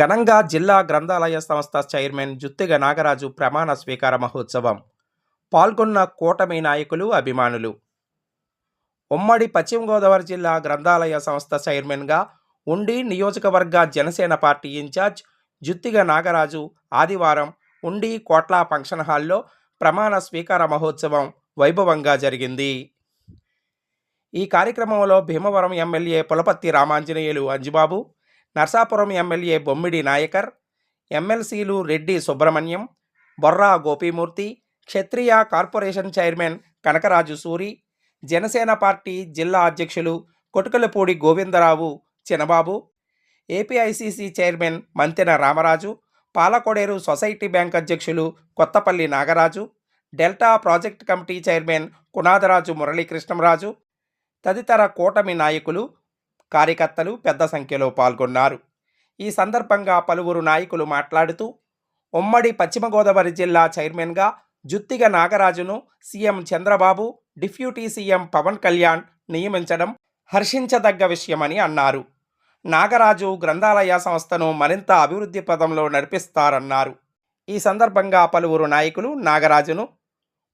ఘనంగా జిల్లా గ్రంథాలయ సంస్థ చైర్మన్ జుత్తిగ నాగరాజు ప్రమాణ స్వీకార మహోత్సవం. పాల్గొన్న కూటమి నాయకులు, అభిమానులు. ఉమ్మడి పశ్చిమ గోదావరి జిల్లా గ్రంథాలయ సంస్థ చైర్మన్గా ఉండి నియోజకవర్గ జనసేన పార్టీ ఇన్ఛార్జ్ జుత్తిగ నాగరాజు ఆదివారం ఉండి కోట్ల ఫంక్షన్ హాల్లో ప్రమాణ స్వీకార మహోత్సవం వైభవంగా జరిగింది. ఈ కార్యక్రమంలో భీమవరం ఎమ్మెల్యే పులపర్తి రామాంజనేయులు అంజిబాబు, నర్సాపురం ఎమ్మెల్యే బొమ్మిడి నాయకర్, ఎమ్మెల్సీలు Reddy Subrahmanyam, Borra Gopimurthy, Kshatriya corporation chairman Kanakaraju Suri, Janasena party జిల్లా అధ్యక్షులు Kotukalapudi Govindarao Chinababu, APICC chairman Mantena Ramaraju, Palakoderu society bank అధ్యక్షులు Kothapalli Nagaraju, delta project committee chairman Kunadaraju Muralikrishnaraju తదితర కూటమి నాయకులు, కార్యకర్తలు పెద్ద సంఖ్యలో పాల్గొన్నారు. ఈ సందర్భంగా పలువురు నాయకులు మాట్లాడుతూ, ఉమ్మడి పశ్చిమ గోదావరి జిల్లా చైర్మన్గా జుత్తిగ నాగరాజును CM Chandrababu, deputy CM Pawan Kalyan నియమించడం హర్షించదగ్గ విషయమని అన్నారు. నాగరాజు గ్రంథాలయ సంస్థను మరింత అభివృద్ధి పదంలో నడిపిస్తారన్నారు. ఈ సందర్భంగా పలువురు నాయకులు నాగరాజును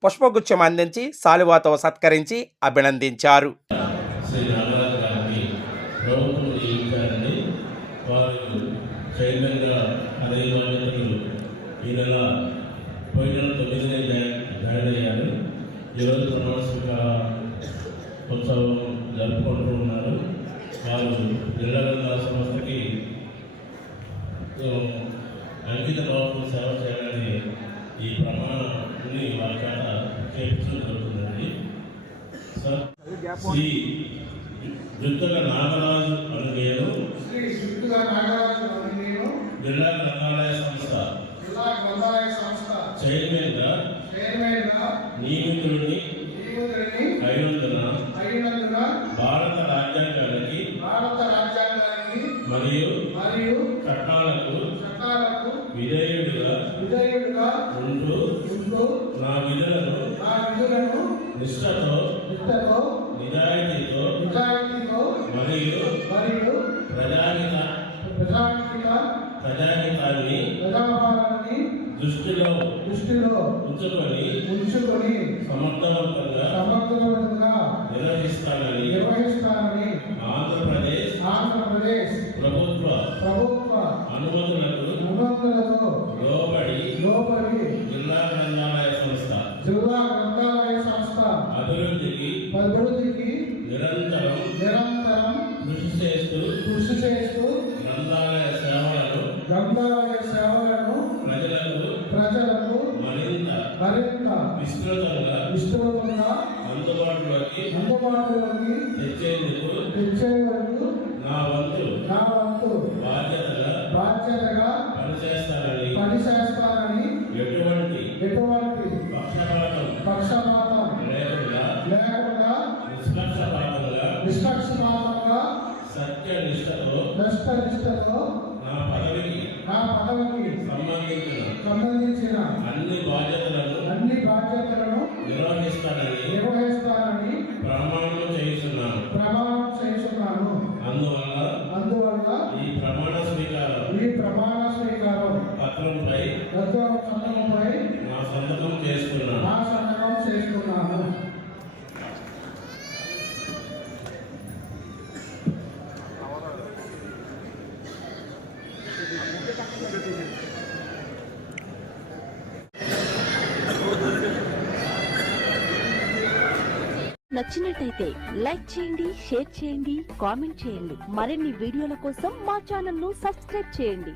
పుష్పగుచ్చం అందించి శాలువాతో సత్కరించి అభినందించారు. చైర్మన్గా అదే బాధ్యతలు ఈ నెల పోయిన 9నే జాయిన్ అయ్యారు. ఈరోజు ప్రమాణ స్వీకార ఉత్సవం జరుపుకుంటూ ఉన్నారు. వారు జిల్లా గ్రంథాలయ సంస్థకి అంకిత భావంతో సేవ చేయాలని ఈ ప్రమాణాన్ని వారి చేత చేయించడం జరుగుతుందండి. శ్రీ జుత్తిగ నాగరాజు అని నేను జిల్లా గ్రంథాలయ సంస్థ చైర్మన్గా నియమితుడిని అయినందున భారత రాజ్యాంగానికి మరియు చట్టాలకు విధేయుడిగా ఉంటూ నా విధులను నిష్ఠతో నిజాయితీతో మరియు ప్రజాహితాన్ని దృష్టిలో ఉంచుకొని సమర్థవంతంగా నిర్వహిస్తానని ఆంధ్రప్రదేశ్ ప్రభుత్వ అనుమతులకు లోబడి జిల్లా గ్రంథాలయ సంస్థ అభివృద్ధికి నిరంతరం కృషి చేస్తూ గ్రంథాలయ సేవలను ప్రజలకు మరింత విస్తృతంగా అందుబాటులోకి తెచ్చేందుకు నా వంతు బాధ్యతగా పనిచేస్తానని ఎటువంటి పక్షపాతం లేకుండా నిష్పక్షపాతంగా సత్యనిష్టతో నా పదవికి సంబంధించిన అన్ని బాధ్యతలను నిర్వహిస్తానని ప్రమాణం చేస్తున్నాను. అందువల్ల ఈ ప్రమాణ స్వీకారం పత్రంపై నా సంతకం చేసుకున్నాను. నచ్చినట్టయితే లైక్ చేయండి, షేర్ చేయండి, కామెంట్ చేయండి. మరిన్ని వీడియోల కోసం మా ఛానల్ ను సబ్స్క్రైబ్ చేయండి.